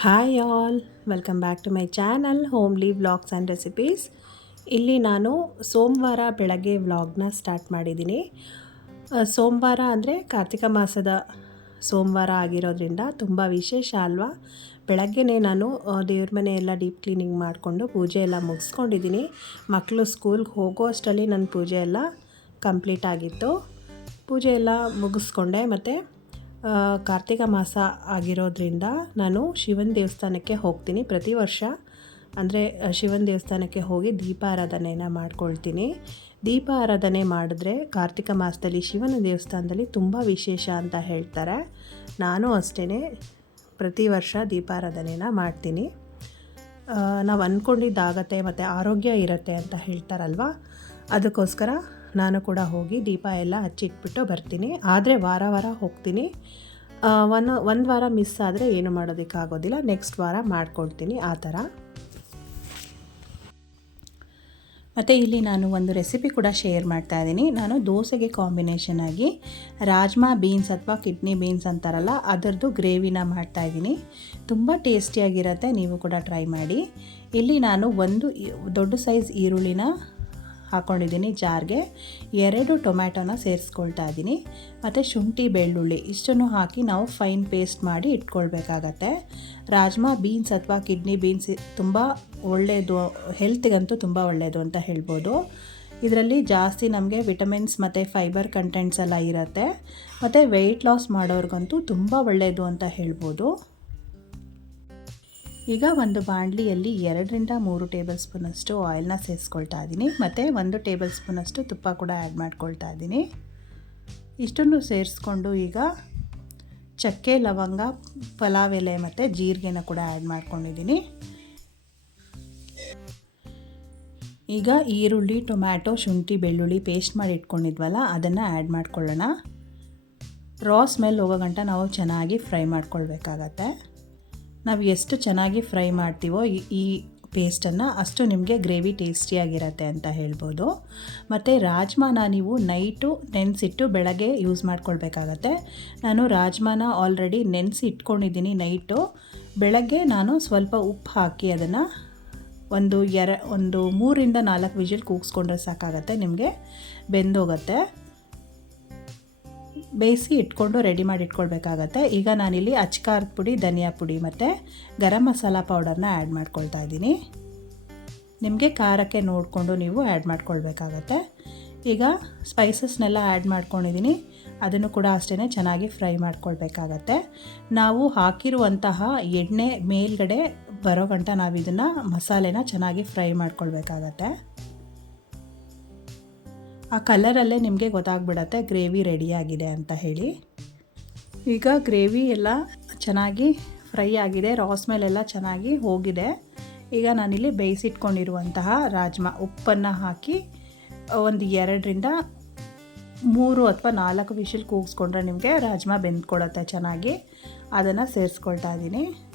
Hi all welcome back to my channel homely vlogs and recipes ಇಲ್ಲಿ ನಾನು ಸೋಮವಾರ ಬೆಳಗ್ಗೆ ವ್ಲಾಗ್ನ ಸ್ಟಾರ್ಟ್ ಮಾಡಿದ್ದೀನಿ. ಸೋಮವಾರ ಅಂದರೆ ಕಾರ್ತಿಕ ಮಾಸದ ಸೋಮವಾರ ಆಗಿರೋದ್ರಿಂದ ತುಂಬ ವಿಶೇಷ ಅಲ್ವಾ? ಬೆಳಗ್ಗೆನೇ ನಾನು ದೇವ್ರ ಮನೆ ಎಲ್ಲ ಡೀಪ್ ಕ್ಲೀನಿಂಗ್ ಮಾಡಿಕೊಂಡು ಪೂಜೆ ಎಲ್ಲ ಮುಗಿಸ್ಕೊಂಡಿದ್ದೀನಿ. ಮಕ್ಕಳು ಸ್ಕೂಲ್ಗೆ ಹೋಗೋ ಅಷ್ಟರಲ್ಲಿ ನನ್ನ ಪೂಜೆ ಎಲ್ಲ ಕಂಪ್ಲೀಟ್ ಆಗಿತ್ತು. ಪೂಜೆ ಎಲ್ಲ ಮುಗಿಸ್ಕೊಂಡೆ ಮತ್ತು ಕಾರ್ತಿಕ ಮಾಸ ಆಗಿರೋದ್ರಿಂದ ನಾನು ಶಿವನ ದೇವಸ್ಥಾನಕ್ಕೆ ಹೋಗ್ತೀನಿ. ಪ್ರತಿ ವರ್ಷ ಅಂದರೆ ಶಿವನ ದೇವಸ್ಥಾನಕ್ಕೆ ಹೋಗಿ ದೀಪಾರಾಧನೆಯನ್ನು ಮಾಡ್ಕೊಳ್ತೀನಿ. ದೀಪ ಆರಾಧನೆ ಮಾಡಿದ್ರೆ ಕಾರ್ತಿಕ ಮಾಸದಲ್ಲಿ ಶಿವನ ದೇವಸ್ಥಾನದಲ್ಲಿ ತುಂಬ ವಿಶೇಷ ಅಂತ ಹೇಳ್ತಾರೆ. ನಾನು ಅಷ್ಟೇ ಪ್ರತಿ ವರ್ಷ ದೀಪಾರಾಧನೆನ ಮಾಡ್ತೀನಿ. ನಾವು ಅಂದ್ಕೊಂಡಿದ್ದಾಗತ್ತೆ ಮತ್ತು ಆರೋಗ್ಯ ಇರುತ್ತೆ ಅಂತ ಹೇಳ್ತಾರಲ್ವ? ಅದಕ್ಕೋಸ್ಕರ ನಾನು ಕೂಡ ಹೋಗಿ ದೀಪ ಎಲ್ಲ ಹಚ್ಚಿಟ್ಬಿಟ್ಟು ಬರ್ತೀನಿ. ಆದರೆ ವಾರ ವಾರ ಹೋಗ್ತೀನಿ. ಒನ್, ಒಂದು ವಾರ ಮಿಸ್ ಆದರೆ ಏನು ಮಾಡೋದಕ್ಕಾಗೋದಿಲ್ಲ. ನೆಕ್ಸ್ಟ್ ವಾರ ಮಾಡ್ಕೊಳ್ತೀನಿ ಆ ಥರ. ಮತ್ತು ಇಲ್ಲಿ ನಾನು ಒಂದು ರೆಸಿಪಿ ಕೂಡ ಶೇರ್ ಮಾಡ್ತಾ ಇದ್ದೀನಿ. ನಾನು ದೋಸೆಗೆ ಕಾಂಬಿನೇಷನ್ ಆಗಿ ರಾಜ್ಮಾ ಬೀನ್ಸ್ ಅಥವಾ ಕಿಡ್ನಿ ಬೀನ್ಸ್ ಅಂತಾರಲ್ಲ ಅದರದ್ದು ಗ್ರೇವಿನ ಮಾಡ್ತಾ ಇದ್ದೀನಿ. ತುಂಬ ಟೇಸ್ಟಿಯಾಗಿರುತ್ತೆ ನೀವು ಕೂಡ ಟ್ರೈ ಮಾಡಿ. ಇಲ್ಲಿ ನಾನು ಒಂದು, ದೊಡ್ಡ ಸೈಜ್ ಈರುಳ್ಳಿನ ಹಾಕ್ಕೊಂಡಿದ್ದೀನಿ ಜಾರ್ಗೆ. ಎರಡು ಟೊಮ್ಯಾಟೊನ ಸೇರಿಸ್ಕೊಳ್ತಾ ಇದ್ದೀನಿ. ಮತ್ತು ಶುಂಠಿ, ಬೆಳ್ಳುಳ್ಳಿ ಇಷ್ಟನ್ನು ಹಾಕಿ ನಾವು ಫೈನ್ ಪೇಸ್ಟ್ ಮಾಡಿ ಇಟ್ಕೊಳ್ಬೇಕಾಗತ್ತೆ. ರಾಜ್ಮಾ ಬೀನ್ಸ್ ಅಥವಾ ಕಿಡ್ನಿ ಬೀನ್ಸ್ ತುಂಬ ಒಳ್ಳೆಯದು, ಹೆಲ್ತಿಗಂತೂ ತುಂಬ ಒಳ್ಳೆಯದು ಅಂತ ಹೇಳ್ಬೋದು. ಇದರಲ್ಲಿ ಜಾಸ್ತಿ ನಮಗೆ ವಿಟಮಿನ್ಸ್ ಮತ್ತು ಫೈಬರ್ ಕಂಟೆಂಟ್ಸ್ ಎಲ್ಲ ಇರುತ್ತೆ. ಮತ್ತು ವೆಯ್ಟ್ ಲಾಸ್ ಮಾಡೋರ್ಗಂತೂ ತುಂಬ ಒಳ್ಳೆಯದು ಅಂತ ಹೇಳ್ಬೋದು. ಈಗ ಒಂದು ಬಾಣಲಿಯಲ್ಲಿ ಎರಡರಿಂದ ಮೂರು ಟೇಬಲ್ ಸ್ಪೂನಷ್ಟು ಆಯಿಲ್ನ ಸೇರಿಸ್ಕೊಳ್ತಾ ಇದ್ದೀನಿ. ಮತ್ತು ಒಂದು ಟೇಬಲ್ ಸ್ಪೂನಷ್ಟು ತುಪ್ಪ ಕೂಡ ಆ್ಯಡ್ ಮಾಡ್ಕೊಳ್ತಾ ಇದ್ದೀನಿ. ಇಷ್ಟನ್ನು ಸೇರಿಸ್ಕೊಂಡು ಈಗ ಚಕ್ಕೆ, ಲವಂಗ, ಪಲಾವ್ ಎಲೆ ಮತ್ತು ಜೀರಿಗೆನ ಕೂಡ ಆ್ಯಡ್ ಮಾಡ್ಕೊಂಡಿದ್ದೀನಿ. ಈಗ ಈರುಳ್ಳಿ, ಟೊಮ್ಯಾಟೊ, ಶುಂಠಿ, ಬೆಳ್ಳುಳ್ಳಿ ಪೇಸ್ಟ್ ಮಾಡಿ ಇಟ್ಕೊಂಡಿದ್ವಲ್ಲ, ಅದನ್ನು ಆ್ಯಡ್ ಮಾಡ್ಕೊಳ್ಳೋಣ. ರಾ ಸ್ಮೆಲ್ ಹೋಗೋ ಗಂಟ ನಾವು ಚೆನ್ನಾಗಿ ಫ್ರೈ ಮಾಡ್ಕೊಳ್ಬೇಕಾಗತ್ತೆ. ನಾವು ಎಷ್ಟು ಚೆನ್ನಾಗಿ ಫ್ರೈ ಮಾಡ್ತೀವೋ ಈ ಪೇಸ್ಟನ್ನು ಅಷ್ಟು ನಿಮಗೆ ಗ್ರೇವಿ ಟೇಸ್ಟಿಯಾಗಿರತ್ತೆ ಅಂತ ಹೇಳ್ಬೋದು. ಮತ್ತು ರಾಜ್ಮಾನ ನೀವು ನೈಟು ನೆನೆಸಿಟ್ಟು ಬೆಳಗ್ಗೆ ಯೂಸ್ ಮಾಡ್ಕೊಳ್ಬೇಕಾಗತ್ತೆ. ನಾನು ರಾಜ್ಮಾನ ಆಲ್ರೆಡಿ ನೆನೆಸಿ ಇಟ್ಕೊಂಡಿದ್ದೀನಿ ನೈಟು. ಬೆಳಗ್ಗೆ ನಾನು ಸ್ವಲ್ಪ ಉಪ್ಪು ಹಾಕಿ ಅದನ್ನು ಒಂದು ಎರ, ಒಂದು ಮೂರಿಂದ ನಾಲ್ಕು ವಿಜಿಲ್ ಕೂಗಿಸ್ಕೊಂಡ್ರೆ ಸಾಕಾಗತ್ತೆ, ನಿಮಗೆ ಬೆಂದೋಗುತ್ತೆ. ಬೇಯಿಸಿ ಇಟ್ಕೊಂಡು ರೆಡಿ ಮಾಡಿ ಇಟ್ಕೊಳ್ಬೇಕಾಗತ್ತೆ. ಈಗ ನಾನಿಲ್ಲಿ ಅಚ್ಕಾರದ ಪುಡಿ, ಧನಿಯಾ ಪುಡಿ ಮತ್ತು ಗರಂ ಮಸಾಲ ಪೌಡರ್ನ ಆ್ಯಡ್ ಮಾಡ್ಕೊಳ್ತಾ ಇದ್ದೀನಿ. ನಿಮಗೆ ಖಾರಕ್ಕೆ ನೋಡಿಕೊಂಡು ನೀವು ಆ್ಯಡ್ ಮಾಡ್ಕೊಳ್ಬೇಕಾಗತ್ತೆ. ಈಗ ಸ್ಪೈಸಸ್ನೆಲ್ಲ ಆ್ಯಡ್ ಮಾಡ್ಕೊಂಡಿದ್ದೀನಿ. ಅದನ್ನು ಕೂಡ ಅಷ್ಟೇ ಚೆನ್ನಾಗಿ ಫ್ರೈ ಮಾಡ್ಕೊಳ್ಬೇಕಾಗತ್ತೆ. ನಾವು ಹಾಕಿರುವಂತಹ ಎಣ್ಣೆ ಮೇಲ್ಗಡೆ ಬರೋ ಗಂಟ ನಾವು ಇದನ್ನು ಮಸಾಲೆನ ಚೆನ್ನಾಗಿ ಫ್ರೈ ಮಾಡ್ಕೊಳ್ಬೇಕಾಗತ್ತೆ. ಆ ಕಲರಲ್ಲೇ ನಿಮಗೆ ಗೊತ್ತಾಗ್ಬಿಡತ್ತೆ ಗ್ರೇವಿ ರೆಡಿಯಾಗಿದೆ ಅಂತ ಹೇಳಿ. ಈಗ ಗ್ರೇವಿ ಎಲ್ಲ ಚೆನ್ನಾಗಿ ಫ್ರೈ ಆಗಿದೆ ರಾಸ್ ಮೇಲೆಲ್ಲ ಚೆನ್ನಾಗಿ ಹೋಗಿದೆ. ಈಗ ನಾನಿಲ್ಲಿ ಬೇಯಿಸಿಟ್ಕೊಂಡಿರುವಂತಹ ರಾಜ್ಮಾ ಉಪ್ಪನ್ನು ಹಾಕಿ ಒಂದು ಎರಡರಿಂದ ಮೂರು ಅಥವಾ ನಾಲ್ಕು ವಿಷಲ್ ಕೂಗಿಸ್ಕೊಂಡ್ರೆ ನಿಮಗೆ ರಾಜ್ಮಾ ಬೆಂದ್ಕೊಳತ್ತೆ ಚೆನ್ನಾಗಿ. ಅದನ್ನು ಸೇರಿಸ್ಕೊಳ್ತಾ ಇದ್ದೀನಿ.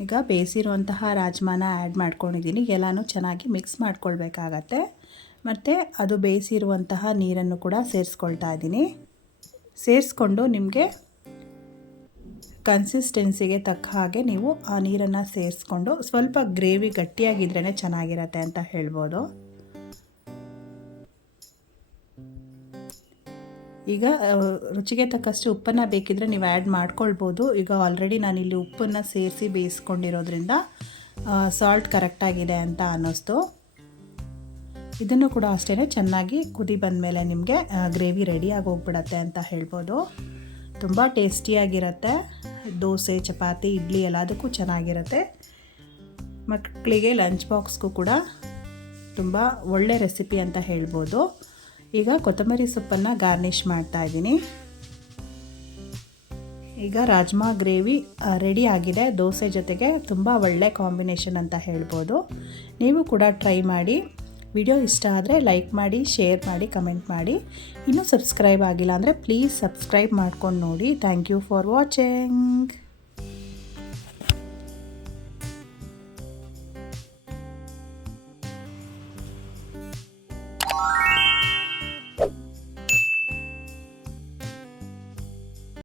ಈಗ ಬೇಯಿಸಿರುವಂತಹ ರಾಜ್ಮಾನ ಆ್ಯಡ್ ಮಾಡ್ಕೊಂಡಿದ್ದೀನಿ. ಎಲ್ಲನೂ ಚೆನ್ನಾಗಿ ಮಿಕ್ಸ್ ಮಾಡ್ಕೊಳ್ಬೇಕಾಗತ್ತೆ. ಮತ್ತು ಅದು ಬೇಯಿಸಿರುವಂತಹ ನೀರನ್ನು ಕೂಡ ಸೇರಿಸ್ಕೊಳ್ತಾ ಇದ್ದೀನಿ. ಸೇರಿಸ್ಕೊಂಡು ನಿಮಗೆ ಕನ್ಸಿಸ್ಟೆನ್ಸಿಗೆ ತಕ್ಕ ಹಾಗೆ ನೀವು ಆ ನೀರನ್ನು ಸೇರಿಸ್ಕೊಂಡು ಸ್ವಲ್ಪ ಗ್ರೇವಿ ಗಟ್ಟಿಯಾಗಿದ್ರೇ ಚೆನ್ನಾಗಿರತ್ತೆ ಅಂತ ಹೇಳ್ಬೋದು. ಈಗ ರುಚಿಗೆ ತಕ್ಕಷ್ಟು ಉಪ್ಪನ್ನು ಬೇಕಿದ್ರೆ ನೀವು ಆ್ಯಡ್ ಮಾಡ್ಕೊಳ್ಬೋದು. ಈಗ ಆಲ್ರೆಡಿ ನಾನಿಲ್ಲಿ ಉಪ್ಪನ್ನು ಸೇರಿಸಿ ಬೇಯಿಸ್ಕೊಂಡಿರೋದ್ರಿಂದ ಸಾಲ್ಟ್ ಕರೆಕ್ಟಾಗಿದೆ ಅಂತ ಅನ್ನಿಸ್ತು. ಇದನ್ನು ಕೂಡ ಅಷ್ಟೇ ಚೆನ್ನಾಗಿ ಕುದಿ ಬಂದಮೇಲೆ ನಿಮಗೆ ಗ್ರೇವಿ ರೆಡಿಯಾಗಿ ಹೋಗ್ಬಿಡತ್ತೆ ಅಂತ ಹೇಳ್ಬೋದು. ತುಂಬ ಟೇಸ್ಟಿಯಾಗಿರುತ್ತೆ ದೋಸೆ, ಚಪಾತಿ, ಇಡ್ಲಿ ಎಲ್ಲದಕ್ಕೂ ಚೆನ್ನಾಗಿರುತ್ತೆ. ಮಕ್ಕಳಿಗೆ ಲಂಚ್ ಬಾಕ್ಸ್ಗೂ ಕೂಡ ತುಂಬ ಒಳ್ಳೆ ರೆಸಿಪಿ ಅಂತ ಹೇಳ್ಬೋದು. ಈಗ ಕೊತ್ತಂಬರಿ ಸೊಪ್ಪನ್ನು ಗಾರ್ನಿಷ್ ಮಾಡ್ತಾ ಇದ್ದೀನಿ. ಈಗ ರಾಜ್ಮಾ ಗ್ರೇವಿ ರೆಡಿ ಆಗಿದೆ. ದೋಸೆ ಜೊತೆಗೆ ತುಂಬ ಒಳ್ಳೆ ಕಾಂಬಿನೇಷನ್ ಅಂತ ಹೇಳ್ಬೋದು. ನೀವು ಕೂಡ ಟ್ರೈ ಮಾಡಿ. ವಿಡಿಯೋ ಇಷ್ಟ ಆದರೆ ಲೈಕ್ ಮಾಡಿ ಶೇರ್ ಮಾಡಿ ಕಮೆಂಟ್ ಮಾಡಿ. ಇನ್ನೂ ಸಬ್ಸ್ಕ್ರೈಬ್ ಆಗಿಲ್ಲ ಅಂದರೆ ಪ್ಲೀಸ್ ಸಬ್ಸ್ಕ್ರೈಬ್ ಮಾಡ್ಕೊಂಡು ನೋಡಿ. Thank you for watching